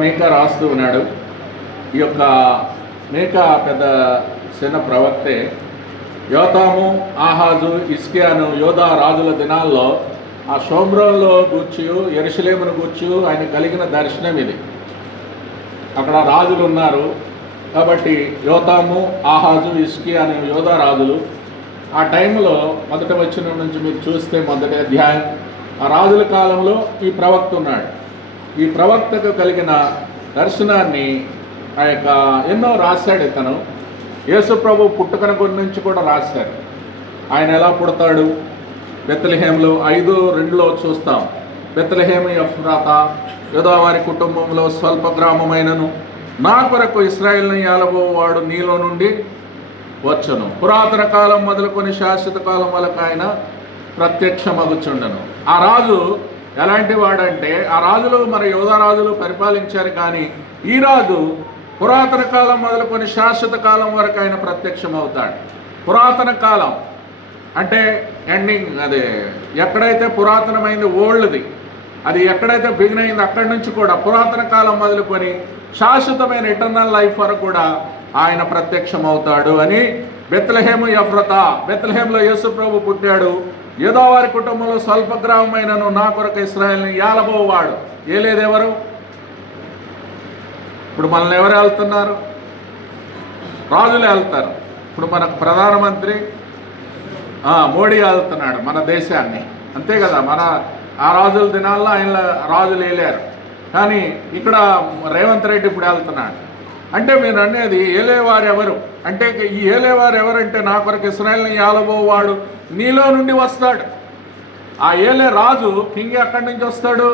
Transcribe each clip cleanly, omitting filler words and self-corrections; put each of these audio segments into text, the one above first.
మేకా రాస్తూ ఉన్నాడు. ఈ యొక్క మేకా పెద్ద చిన్న ప్రవక్తే. యోతాము, ఆహాజు, ఇస్కియాను యోధా రాజుల దినాల్లో ఆ షోమ్రోన్లో గూర్చి యెరూషలేమును గూర్చి ఆయన కలిగిన దర్శనం ఇది. అక్కడ రాజులు ఉన్నారు కాబట్టి యోతాము, ఆహాజు, ఇస్కియా అనే యోధా రాజులు. ఆ టైంలో మొదట వచ్చిన నుంచి మీరు చూస్తే మొదటి అధ్యాయం ఆ రాజుల కాలంలో ఈ ప్రవక్త ఉన్నాడు. ఈ ప్రవక్తకు కలిగిన దర్శనాన్ని ఆ యొక్క ఎన్నో రాశాడు. ఇతను యేసుప్రభు పుట్టుకన గురించి కూడా రాశారు. ఆయన ఎలా పుడతాడు, బెత్లెహేములో 5:2 చూస్తాం. బెత్లెహేము ఎఫ్రాతా, యోదావారి కుటుంబంలో స్వల్ప గ్రామమైనను నా కొరకు ఇశ్రాయేలును ఏలబోవాడు నీలో నుండి వచ్చును. పురాతన కాలం మొదలుకొని శాశ్వత కాలం వరకు ఆయన ప్రత్యక్షమగుచుండను. ఆ రాజు ఎలాంటి వాడంటే, ఆ రాజులు మన యోధా రాజులు పరిపాలించారు, కానీ ఈ రాజు పురాతన కాలం మొదలుకొని శాశ్వత కాలం వరకు ఆయన ప్రత్యక్షమవుతాడు. పురాతన కాలం అంటే ఎండింగ్, అదే ఎక్కడైతే పురాతనమైంది ఓల్డ్ది, అది ఎక్కడైతే బిగిన్ అయింది అక్కడి నుంచి కూడా పురాతన కాలం మొదలుకొని శాశ్వతమైన ఇటర్నల్ లైఫ్ వరకు కూడా ఆయన ప్రత్యక్షమవుతాడు అని. బెత్లెహేము ఎఫ్రాతా, బెత్లెహేములో యేసు ప్రభు పుట్టాడు. యోదావారి కుటుంబంలో స్వల్ప గ్రామమైనను నా కొరకు ఇశ్రాయేలును ఏలబోవాడు. ఏలేదెవరు? ఇప్పుడు మనల్ని ఎవరు వెళ్తున్నారు? రాజులు వెళ్తారు. ఇప్పుడు మనకు ప్రధానమంత్రి మోడీ వెళ్తున్నాడు మన దేశాన్ని, అంతే కదా. మన ఆ రాజుల దినాల్లో ఆయన రాజులు వేలారు, కానీ ఇక్కడ రేవంత్ రెడ్డి ఇప్పుడు వెళ్తున్నాడు. అంటే మీరు అనేది ఏలేవారు ఎవరు అంటే, ఈ ఏలేవారు ఎవరంటే నా కొరకు ఇశ్రాయేలును ఏలబోవాడు నీలో నుండి వస్తాడు. ఆ ఏలే రాజు కింగ్ ఎక్కడి నుంచి వస్తాడు?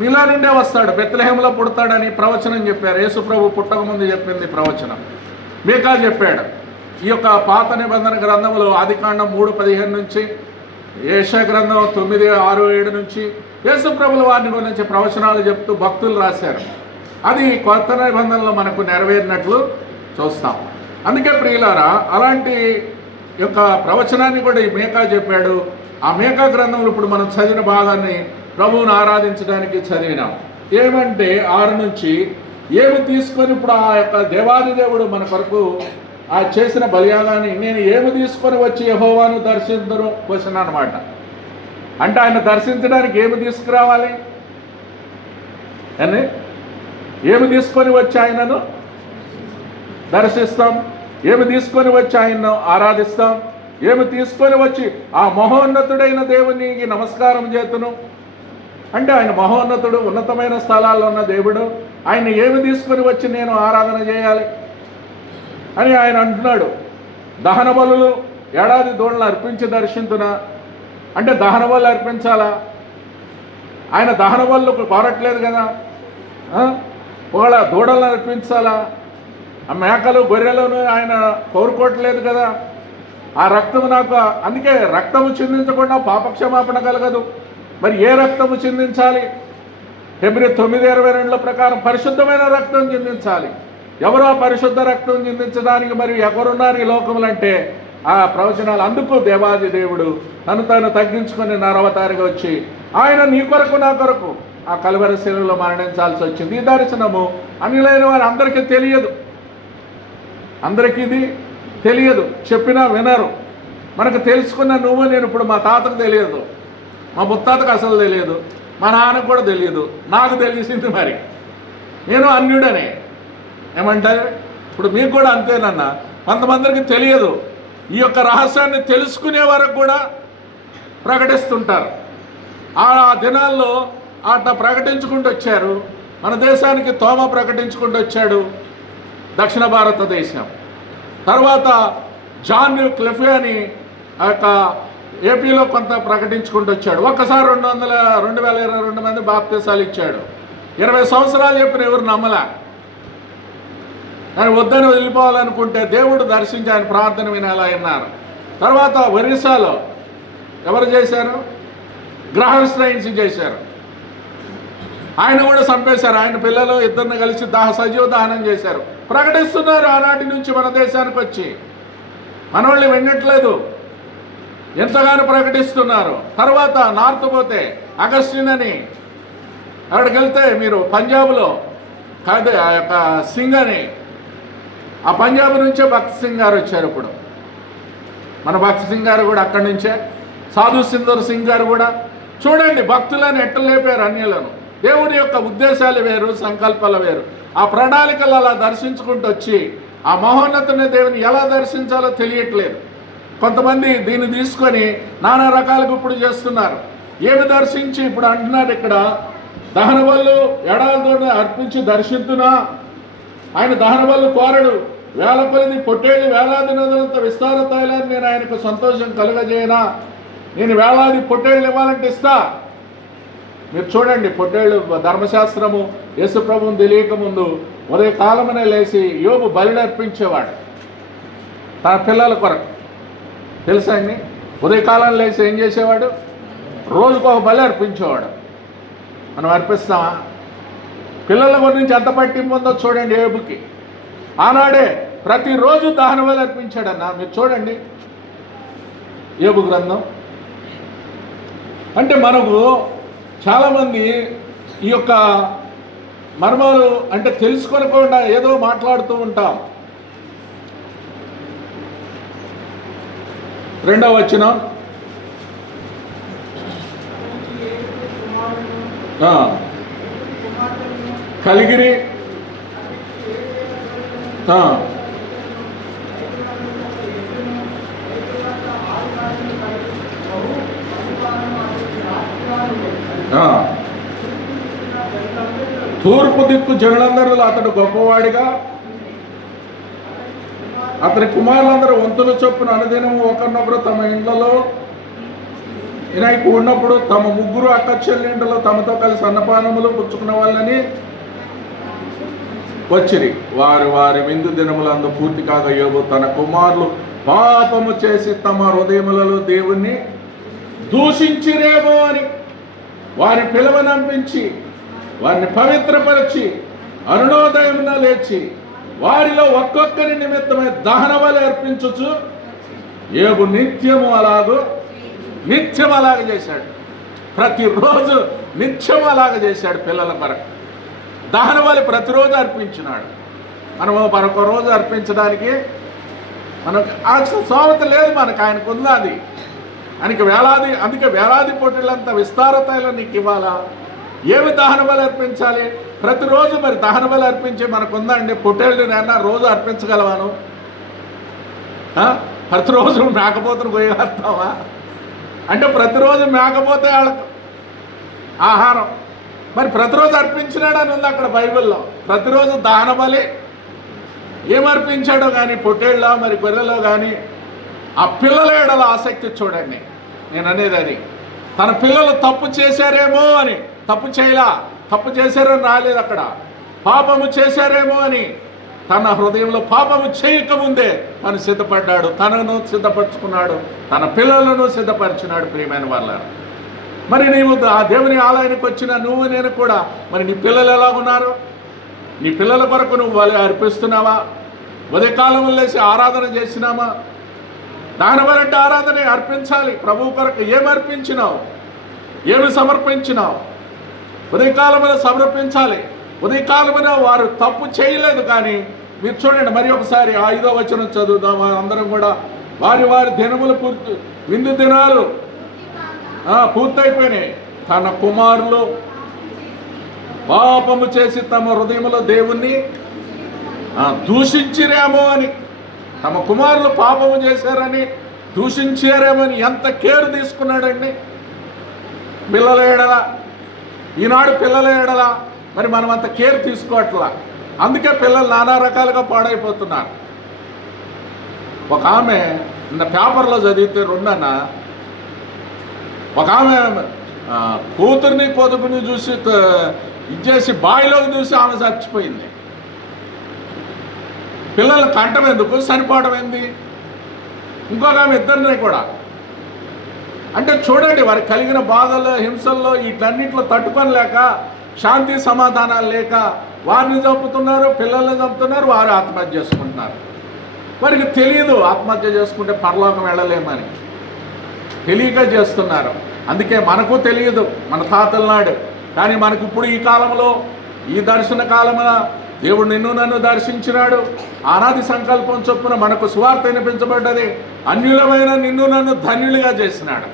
మీలో నుండే వస్తాడు. బెత్లెహేములో పుడతాడని ప్రవచనం చెప్పారు. యేసుప్రభు పుట్టక ముందు చెప్పింది ప్రవచనం. మీకా చెప్పాడు. ఈ యొక్క పాత నిబంధన గ్రంథంలో ఆదికాండం 3:15 నుంచి, యెషయా గ్రంథం 9:6-7 నుంచి యేసుప్రభుల వారిని గురించి ప్రవచనాలు చెప్తూ భక్తులు రాశారు. అది కొత్త నిబంధనలో మనకు నెరవేరినట్లు చూస్తాం. అందుకే ప్రియులారా, అలాంటి యొక్క ప్రవచనాన్ని కూడా ఈ మేకా చెప్పాడు. ఆ మేకా గ్రంథంలో ఇప్పుడు మనం చదివిన భాగాన్ని ప్రభువును ఆరాధించడానికి చదివినాం. ఏమంటే 6 నుంచి ఏమి తీసుకొని, ఇప్పుడు ఆ యొక్క దేవాది దేవుడు మన కొరకు ఆ చేసిన బలియాగాన్ని నేను ఏమి తీసుకొని వచ్చి యెహోవాను దర్శించను క్వశ్చన్ అనమాట. అంటే ఆయన దర్శించడానికి ఏమి తీసుకురావాలి అని, ఏమి తీసుకొని వచ్చి ఆయనను దర్శిస్తాం, ఏమి తీసుకొని వచ్చి ఆయన్ను ఆరాధిస్తాం, ఏమి తీసుకొని వచ్చి ఆ మహోన్నతుడైన దేవునికి నమస్కారం చేతును అంటే, ఆయన మహోన్నతుడు, ఉన్నతమైన స్థలాల్లో ఉన్న దేవుడు. ఆయన ఏమి తీసుకొని వచ్చి నేను ఆరాధన చేయాలి అని ఆయన అంటున్నాడు. దహన బలులు, ఏడాది దూడలను అర్పించి దర్శించునా అంటే దహన బలు అర్పించాలా? ఆయన దహన బలు కోరట్లేదు కదా. ఒకవేళ దూడలను అర్పించాలా? ఆ మేకలు, గొర్రెలను ఆయన కోరుకోవట్లేదు కదా. ఆ రక్తము నాకు, అందుకే రక్తము చిందించకుండా పాపక్షమాపణ కలగదు. మరి ఏ రక్తము చిందించాలి? హెబ్రీ 9:22 ప్రకారం పరిశుద్ధమైన రక్తం చిందించాలి. ఎవరో పరిశుద్ధ రక్తం చిందించడానికి మరి ఎవరున్నారు ఈ లోకములు అంటే ఆ ప్రవచనాలు. అందుకు దేవాది దేవుడు తను తాను తగ్గించుకొని నరవతారిగా వచ్చి ఆయన నీ కొరకు నా కొరకు ఆ కలువరి శిలువలో మరణించాల్సి వచ్చింది. ఈ దర్శనము అన్యులైన వారు అందరికీ తెలియదు. అందరికీ ఇది తెలియదు, చెప్పినా వినరు. మనకు తెలుసుకున్న నువ్వు నేను, ఇప్పుడు మా తాతకు తెలియదు, మా ముత్తాతకు అసలు తెలియదు, మా నాన్నకు కూడా తెలియదు, నాకు తెలిసింది. మరి నేను అన్యుడనే ఏమంటారు? ఇప్పుడు మీకు కూడా అంతేనన్నా. కొంతమందికి తెలియదు. ఈ యొక్క రహస్యాన్ని తెలుసుకునే వరకు కూడా ప్రకటిస్తుంటారు. ఆ దినాల్లో అట్లా ప్రకటించుకుంటూ వచ్చారు. మన దేశానికి తోమ ప్రకటించుకుంటూ వచ్చాడు దక్షిణ భారతదేశం. తర్వాత జాన్ క్లెఫే అని ఆ యొక్క ఏపీలో కొంత ప్రకటించుకుంటూ వచ్చాడు. ఒక్కసారి 2022 మంది బాప్తీసాలు ఇచ్చాడు. 20 సంవత్సరాలు చెప్పిన ఎవరు నమ్మలా. ఆయన వద్దని వెళ్ళిపోవాలనుకుంటే దేవుడు దర్శించి ఆయన ప్రార్థన వినాలా అన్నారు. తర్వాత ఒరిస్సాలో ఎవరు చేశారు? గ్రహం స్ట్రైన్స్ చేశారు. ఆయన కూడా చంపేశారు. ఆయన పిల్లలు ఇద్దరిని కలిసి సజీవ దహనం చేశారు. ప్రకటిస్తున్నారు ఆనాటి నుంచి మన దేశానికి వచ్చి. మనోళ్ళు వినట్లేదు, ఎంతగానో ప్రకటిస్తున్నారు. తర్వాత నార్త్ పోతే అగస్టిన్ అని అక్కడికి వెళ్తే మీరు పంజాబ్లో కాదు ఆ యొక్క సింగ్ అని, ఆ పంజాబ్ నుంచే భక్త్ సింగ్ గారు వచ్చారు. ఇప్పుడు మన భక్త్ సింగ్ గారు కూడా అక్కడి నుంచే, సాధు సుందర్ సింగ్ గారు కూడా. చూడండి భక్తులను ఎట్ట లేపారు అన్యులను. దేవుని యొక్క ఉద్దేశాలు వేరు, సంకల్పాలు వేరు. ఆ ప్రణాళికలు అలా దర్శించుకుంటూ వచ్చి ఆ మహోన్నతుని దేవుని ఎలా దర్శించాలో తెలియట్లేదు. కొంతమంది దీన్ని తీసుకొని నానా రకాలుగా ఇప్పుడు చేస్తున్నారు. ఏమి దర్శించి ఇప్పుడు అంటున్నారు ఇక్కడ, దహన బలులు ఎడారితోనే అర్పించి దర్శించునా, ఆయన దహన బలులు కోరడు, వేల కొలది పొట్టేళ్ళు వేలాది నదులంత విస్తార తైలాన్ని నేను ఆయనకు సంతోషం కలుగజేయనా, నేను వేలాది పొట్టేళ్ళు ఇవ్వాలంటే ఇస్తా. మీరు చూడండి, పొట్టేళ్ళు ధర్మశాస్త్రము యేసు ప్రభువుని తెలియకముందు ఉదయకాలమనే లేచి యోబు బలిని అర్పించేవాడు తన పిల్లల కొరకు. తెలుసా అండి? ఉదయకాలం లేచి ఏం చేసేవాడు? రోజుకు ఒక బలి అర్పించేవాడు. మనం అర్పిస్తామా? పిల్లల గురించి ఎంత పట్టింపు ఉందో చూడండి యోబుకి. ఆనాడే ప్రతిరోజు దహన బలి అర్పించాడన్న. మీరు చూడండి యోబు గ్రంథం. అంటే మనకు చాలామంది ఈ యొక్క మర్మాలు అంటే తెలుసుకోకుండా ఏదో మాట్లాడుతూ ఉంటాం. 2వ వచనం, కలిగిరి తూర్పు దిక్కు జనులందరూ అతడు గొప్పవాడిగా, అతని కుమారులందరూ వంతుల చొప్పున అనుదినము ఒకరినొకరు తమ ఇండ్లలో వినాయకు ఉన్నప్పుడు తమ ముగ్గురు అక్క చెల్లెండ్లలో తమతో కలిసి అన్నపానములు పుచ్చుకున్న వాళ్ళని వచ్చిరి. వారి వారి విందు దినములందు పూర్తి కాగా యోబు తన కుమారులు పాపము చేసి తమ హృదయములలో దేవుణ్ణి దూషించిరేమో అని వారి పిలవనంపించి వారిని పవిత్రపరిచి అరుణోదయమున లేచి వారిలో ఒక్కొక్కరి నిమిత్తమై దహన బలి అర్పించుచు యోబు నిత్యం అలాగ చేశాడు. ప్రతిరోజు నిత్యం అలాగ చేశాడు. పిల్లల కొరకు దహన బలి ప్రతిరోజు అర్పించినాడు. మనము మరొక రోజు అర్పించడానికి మనకు స్తోమత లేదు. మనకు ఆయనకు ఉంది అది. ఆయనకి వేలాది, అందుకే వేలాది పొట్టేళ్ళంత విస్తారతలో నీకు ఇవ్వాలా? ఏమి దహన బలి అర్పించాలి? ప్రతిరోజు మరి దహన బలి అర్పించి మనకు ఉందండి. పొట్టేళ్ళు నేను రోజు అర్పించగలవాను? ప్రతిరోజు మేకపోతును పోయేస్తావా? అంటే ప్రతిరోజు మేకపోతే వాళ్ళకు ఆహారం. మరి ప్రతిరోజు అర్పించినాడని ఉంది అక్కడ బైబిల్లో. ప్రతిరోజు దహన బలి ఏమర్పించాడో కానీ పొట్టేళ్ళ మరి గొర్రెలో కానీ ఆ పిల్లల ఏడల ఆసక్తి చూడండి. నేను అనేది అది. తన పిల్లలు తప్పు చేశారేమో అని, తప్పు చేయలా, తప్పు చేశారని రాలేదు అక్కడ. పాపము చేశారేమో అని తన హృదయంలో పాపము చేయకముందే తను సిద్ధపడ్డాడు. తనను సిద్ధపరచుకున్నాడు, తన పిల్లలను సిద్ధపరిచినాడు. ప్రియమైన వాళ్ళారు, మరి నీవు ఆ దేవుని ఆలయానికి వచ్చిన నువ్వు నేను కూడా మరి నీ పిల్లలు ఎలా ఉన్నారు? నీ పిల్లల కొరకు నువ్వు బలి అర్పిస్తున్నావా? ఉదయకాలం లేసి ఆరాధన చేసినామా? దహన బలి అంటే ఆరాధన అర్పించాలి. ప్రభువు కొరకు ఏమి అర్పించినావు? ఏమి సమర్పించినావు? ఉదయకాలమున సమర్పించాలి. ఉదయకాలమున వారు తప్పు చేయలేదు. కానీ మీరు చూడండి మరి ఒకసారి 5వ వచనం చదువుదాం అందరం కూడా. వారి వారి దినములు విందు దినాలు పూర్తయిపోయినాయి. తన కుమారులు పాపము చేసి తమ హృదయంలో దేవుణ్ణి దూషించిరేమో అని, తమ కుమారులు పాపము చేశారని దూషించారేమని ఎంత కేర్ తీసుకున్నాడండి పిల్లల ఎడల. ఈనాడు పిల్లల ఎడల మరి మనం అంత కేర్ తీసుకోవట్లా. అందుకే పిల్లలు నానా రకాలుగా పాడైపోతున్నారు. ఒక ఆమె నిన్న పేపర్లో చదివితే రెండన్న, ఒక ఆమె కూతుర్ని కొడుకుని చూసి ఇచ్చేసి బావిలోకి చూసి ఆమె చచ్చిపోయింది. పిల్లలు కంటం ఎందుకు, చనిపోవడం ఏంది? ఇంకొక ఆమె ఇద్దరిని కూడా. అంటే చూడండి వారికి కలిగిన బాధలు హింసల్లో వీటన్నింటిలో తట్టుకొనలేక, శాంతి సమాధానాలు లేక వారిని చంపుతున్నారు, పిల్లల్ని చంపుతున్నారు, వారు ఆత్మహత్య చేసుకుంటున్నారు. వారికి తెలియదు ఆత్మహత్య చేసుకుంటే పరలోకం వెళ్ళలేమని, తెలియక చేస్తున్నారు. అందుకే మనకు తెలియదు. మన తాతల నాడు కానీ మనకి ఇప్పుడు ఈ కాలంలో, ఈ దర్శన కాలమున దేవుడు నిన్ను నన్ను దర్శించినాడు. ఆనాది సంకల్పం చొప్పున మనకు సువార్త వినిపించబడ్డది. అన్యులమైన నిన్ను నన్ను ధన్యులుగా చేసినాడు.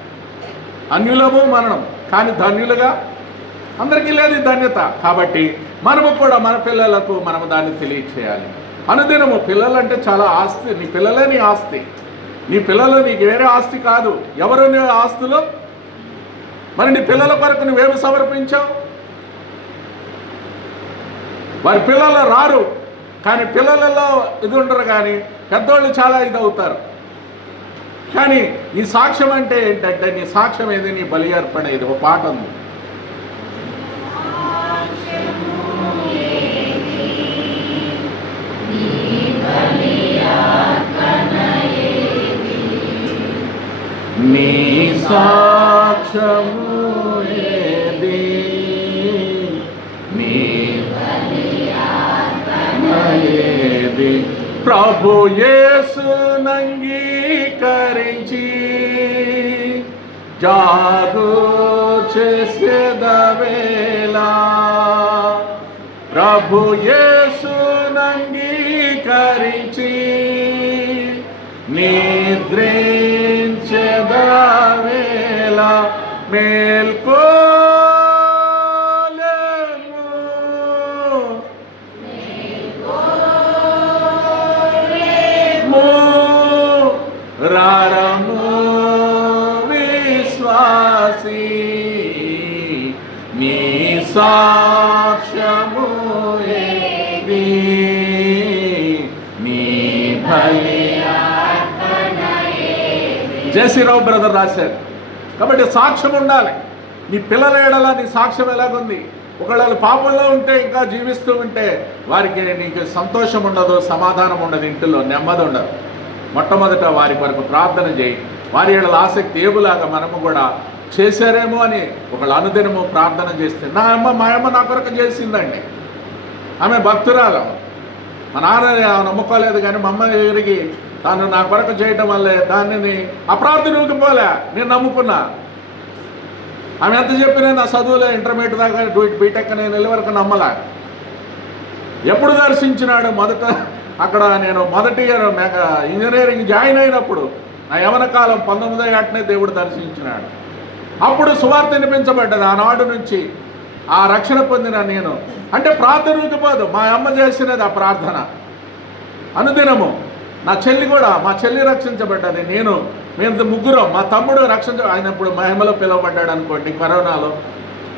అన్యులము మననం, కానీ ధన్యులుగా అందరికీ లేదు ఈ ధన్యత. కాబట్టి మనము కూడా మన పిల్లలకు మనము దాన్ని తెలియచేయాలి. అనుదినము పిల్లలంటే చాలా ఆస్తి. నీ పిల్లలే నీ ఆస్తి. నీ పిల్లలు నీకు వేరే ఆస్తి కాదు. ఎవరు నీ ఆస్తులు? మరి నీ పిల్లల కొరకు నువ్వేమి సమర్పించావు? వారి పిల్లలు రారు, కానీ పిల్లలలో ఇది ఉండరు, కానీ పెద్దోళ్ళు చాలా ఇది అవుతారు. కానీ నీ సాక్ష్యం అంటే ఏంటంటే, నీ సాక్ష్యం ఏది? నీ బలి అర్పణ. ఇది ఒక పాట ఉంది. నీ సాక్ష్యము ఏది? నీ ఏది? ప్రభు యేసునంగీకరించి జాగు చేసేదవేలా, ప్రభు యేసునంగీకరించి నిద్రించెదవేలా, మేల్కో రారము విశ్వాసి, నీ సాక్ష్యము ఏది? నీ బలి అర్పణ ఏది? జయశ్రీరావు బ్రదర్ రాశారు. కాబట్టి సాక్ష్యం ఉండాలి. నీ పిల్లల ఎడల నీ సాక్ష్యం ఎలాగుంది? ఒకళ్ళు పాపంలో ఉంటే, ఇంకా జీవిస్తూ ఉంటే వారికి నీకు సంతోషం ఉండదు, సమాధానం ఉండదు, ఇంటిలో నెమ్మది ఉండదు. మొట్టమొదట వారి కొరకు ప్రార్థన చేయి. వారి ఏళ్ళ ఆసక్తి ఏబులాగా మనము కూడా చేశారేమో అని ఒకళ్ళు అనుదినము ప్రార్థన చేస్తే, మా అమ్మ నా కొరకు చేసిందండి, ఆమె భక్తురాలు, మా నాన్న నమ్ముకోలేదు, కానీ మా అమ్మ ఎరిగి తాను నా కొరకు చేయటం వల్లే దానిని అప్రార్థనకి పోలే, నేను నమ్ముకున్నా. ఆమె ఎంత చెప్పినా నా చదువులే ఇంటర్మీడియట్ దాకా బీటెక్ నేను వెళ్ళే వరకు నమ్మలా. ఎప్పుడు దర్శించినాడు? మొదట అక్కడ నేను మొదటి ఇయర్ ఇంజనీరింగ్ జాయిన్ అయినప్పుడు నా యవన కాలం 19వ ఏటనే దేవుడు దర్శించినాడు. అప్పుడు సువార్త వినిపించబడ్డది. ఆనాడు నుంచి ఆ రక్షణ పొందిన నేను అంటే ప్రార్థనకి పోదు, మా అమ్మ చేసినది ఆ ప్రార్థన అనుదినము. నా చెల్లి కూడా, మా చెల్లి రక్షించబడ్డది. మేము ముగ్గురం, మా తమ్ముడు ఆయన ఇప్పుడు మహిమలో పిలువబడ్డాడు అనుకోండి కరోనాలో.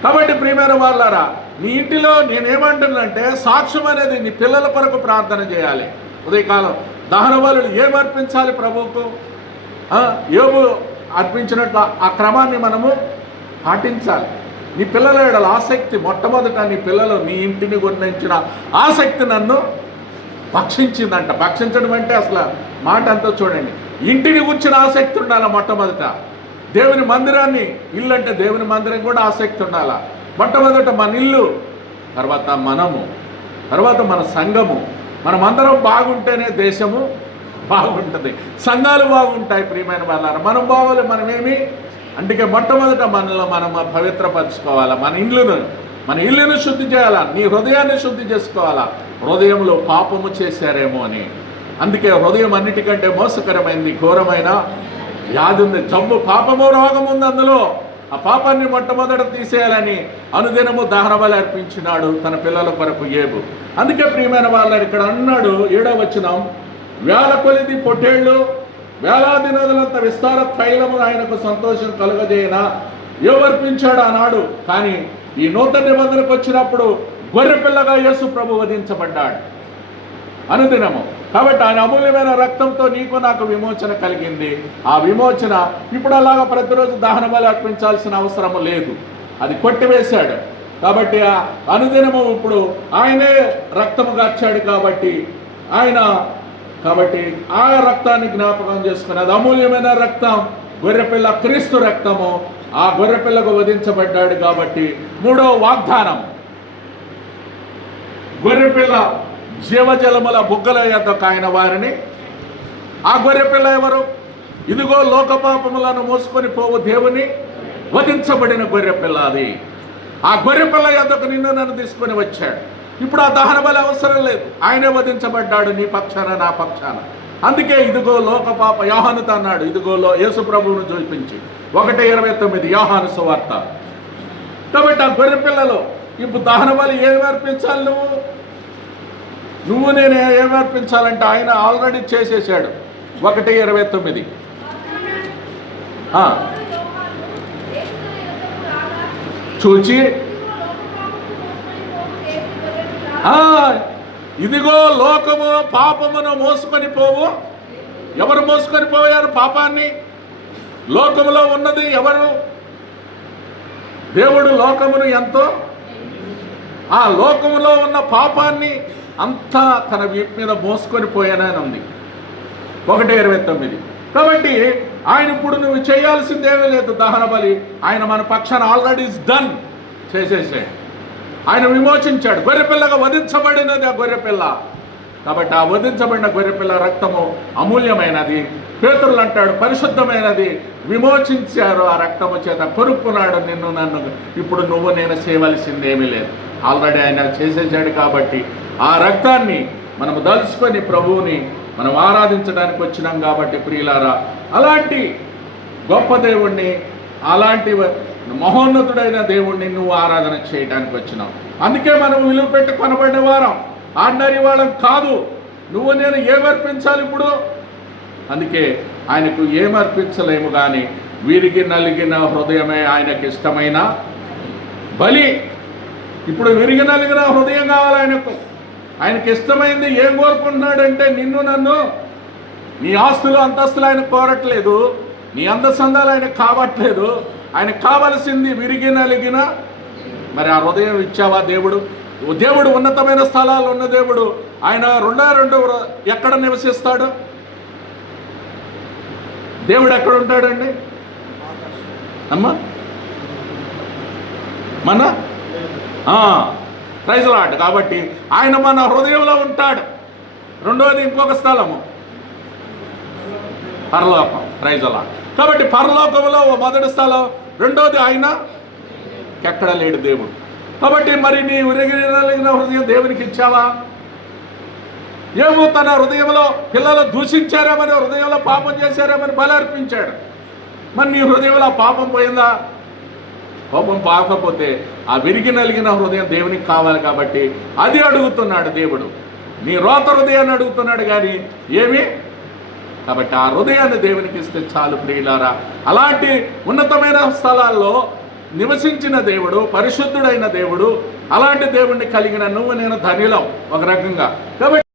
కాబట్టి ప్రియమైన వాళ్ళారా, నీ ఇంటిలో నేనేమంటున్నంటే సాక్ష్యం అనేది నీ పిల్లల కొరకు ప్రార్థన చేయాలి. ఉదయకాలం దహన బలులు ఏమి అర్పించాలి ప్రభువుకు? యోబు అర్పించినట్లు ఆ క్రమాన్ని మనము పాటించాలి. నీ పిల్లల ఎడల ఆసక్తి, మొట్టమొదట నీ పిల్లలు నీ ఇంటిని గురించిన ఆసక్తి నన్ను భక్షించిందంట. భక్షించడం అంటే అసలు మాట అంతా చూడండి. ఇంటిని గురించిన ఆసక్తి ఉండాలి మొట్టమొదట. దేవుని మందిరాన్ని, ఇల్లు అంటే దేవుని మందిరం కూడా ఆసక్తి ఉండాలి. మొట్టమొదట మన ఇల్లు, తర్వాత మనము, తర్వాత మన సంఘము. మనమందరం బాగుంటేనే దేశము బాగుంటుంది, సంఘాలు బాగుంటాయి. ప్రియమైన వాళ్ళారా, మనం బాగోలేదు, మనమేమి. అందుకే మొట్టమొదట మనలో మనం పవిత్రపరచుకోవాలా. మన ఇల్లును శుద్ధి చేయాలా, నీ హృదయాన్ని శుద్ధి చేసుకోవాలా. హృదయంలో పాపము చేశారేమో అని. అందుకే హృదయం అన్నిటికంటే మోసకరమైంది, ఘోరమైన వ్యాధి ఉంది, జబ్బు, పాపము, రోగం ఉంది అందులో. ఆ పాపాన్ని మొట్టమొదట తీసేయాలని అనుదినము దహన బలి అర్పించినాడు తన పిల్లల కొరకు యోబు. అందుకే ప్రియమైన వాళ్ళని ఇక్కడ అన్నాడు 7వ వచనం, వేల కొలిది పొట్టేళ్ళు, వేలాది నదులంత విస్తార తైలము ఆయనకు సంతోషం కలుగజేయనా యోబు అర్పించాడు ఆనాడు. కానీ ఈ నూతన నిబంధనకు వచ్చినప్పుడు గొర్రె పిల్లగా యేసు ప్రభు వధించబడ్డాడు అనుదినము. కాబట్టి ఆయన అమూల్యమైన రక్తంతో నీకు నాకు విమోచన కలిగింది. ఆ విమోచన ఇప్పుడు అలాగా ప్రతిరోజు దహన బలి అర్పించాల్సిన అవసరం లేదు, అది కొట్టివేశాడు. కాబట్టి అనుదినము ఇప్పుడు ఆయనే రక్తము గార్చాడు. కాబట్టి ఆ రక్తాన్ని జ్ఞాపకం చేసుకుని, అది అమూల్యమైన రక్తం, గొర్రెపిల్ల క్రీస్తు రక్తము. ఆ గొర్రెపిల్లకు వధించబడ్డాడు. కాబట్టి 3వ వాగ్దానం, గొర్రెపిల్ల జీవజలముల బుగ్గల యొద్దకు ఆయన వారిని. ఆ గొర్రెపిల్ల ఎవరు? ఇదిగో లోకపాపములను మోసుకొని పోవు దేవుని వధించబడిన గొర్రెపిల్ల. అది ఆ గొర్రెపిల్ల యొద్దకు నిన్ను నన్ను తీసుకొని వచ్చాడు. ఇప్పుడు ఆ దహన బలి అవసరం లేదు, ఆయనే వధించబడ్డాడు నీ పక్షాన నా పక్షాన. అందుకే ఇదిగో లోక పాప, యోహానుతో అన్నాడు, ఇదిగో యేసు ప్రభువును చూపించి 1:29 యోహాను సువార్త. కాబట్టి ఆ గొర్రెపిల్లలో ఇప్పుడు దహన బలి ఏమి అర్పించాలి? నువ్వు నేను ఏమి అర్పించాలంటే ఆయన ఆల్రెడీ చేసేసాడు. 1:29 చూచి ఇదిగో లోకము పాపమును మోసుకొని పోవు. ఎవరు మోసుకొని పోయారు పాపాన్ని? లోకములో ఉన్నది ఎవరు? దేవుడు లోకమును ఎంతో, ఆ లోకములో ఉన్న పాపాన్ని అంతా తన వీపు మీద మోసుకొని పోయానని ఉంది 1:29. కాబట్టి ఆయన ఇప్పుడు నువ్వు చేయాల్సిందేమీ లేదు దహన బలి. ఆయన మన పక్షాన ఆల్రెడీ ఇస్ డన్ చేసేసాడు. ఆయన విమోచించాడు. గొర్రెపిల్లగా వధించబడినది ఆ గొర్రెపిల్ల. కాబట్టి ఆ వధించబడిన గొర్రెపిల్ల రక్తము అమూల్యమైనది. పేతురులు అంటాడు పరిశుద్ధమైనది. విమోచించారు ఆ రక్తము చేత, కొనుక్కున్నాడు నిన్ను నన్ను. ఇప్పుడు నువ్వు నేను చేయవలసిందేమీ లేదు, ఆల్రెడీ ఆయన చేసేసాడు. కాబట్టి ఆ రక్తాన్ని మనము దలుచుకొని ప్రభువుని మనం ఆరాధించడానికి వచ్చినాం. కాబట్టి ప్రియులారా, అలాంటి గొప్ప దేవుణ్ణి, అలాంటి మహోన్నతుడైన దేవుణ్ణి నువ్వు ఆరాధన చేయడానికి వచ్చినావు. అందుకే మనం విలువ పెట్టి కొనబడిన వారం, ఆర్డినరీ వాళ్ళం కాదు. నువ్వు నేను ఏమర్పించాలి ఇప్పుడు? అందుకే ఆయనకు ఏమర్పించలేము, కానీ విరిగి నలిగిన హృదయమే ఆయనకి ఇష్టమైన బలి. ఇప్పుడు విరిగి నలిగిన హృదయం కావాలి ఆయనకు. ఆయనకి ఇష్టమైంది ఏం కోరుకుంటున్నాడంటే నిన్ను నన్ను. నీ ఆస్తులు అంతస్తులు ఆయన కోరట్లేదు, నీ అందచందాలు ఆయనకు కావట్లేదు. ఆయనకు కావలసింది విరిగి నలిగిన మరి ఆ హృదయం ఇచ్చావా? దేవుడు ఉన్నతమైన స్థలాలు ఉన్న దేవుడు. ఆయన రెండో ఎక్కడ నివసిస్తాడు? దేవుడు ఎక్కడ ఉంటాడండి అమ్మా? మన ప్రైజ్ లార్డ్. కాబట్టి ఆయన మన హృదయంలో ఉంటాడు. రెండోది ఇంకొక స్థలము పరలోకం. Praise Lord. కాబట్టి పరలోకంలో మొదటి స్థలం, రెండోది ఆయన ఎక్కడ లేడు దేవుడు. కాబట్టి మరి నీ విరిగిన హృదయం దేవునికి ఇచ్చావా? ఏమో తన హృదయంలో పిల్లలు దూషించారేమని, హృదయంలో పాపం చేశారేమని బలి అర్పించాడు. మరి నీ హృదయంలో పాపం పోయిందా? పాపం పాకపోతే ఆ విరిగి నలిగిన హృదయం దేవునికి కావాలి. కాబట్టి అది అడుగుతున్నాడు దేవుడు. నీ రోత హృదయాన్ని అడుగుతున్నాడు కానీ ఏమి. కాబట్టి ఆ హృదయాన్ని దేవునికి ఇస్తే చాలు ప్రియులారా. అలాంటి ఉన్నతమైన స్థలాల్లో నివసించిన దేవుడు, పరిశుద్ధుడైన దేవుడు, అలాంటి దేవుణ్ణి కలిగిన నువ్వు నేను ధనిలం ఒక రకంగా. కాబట్టి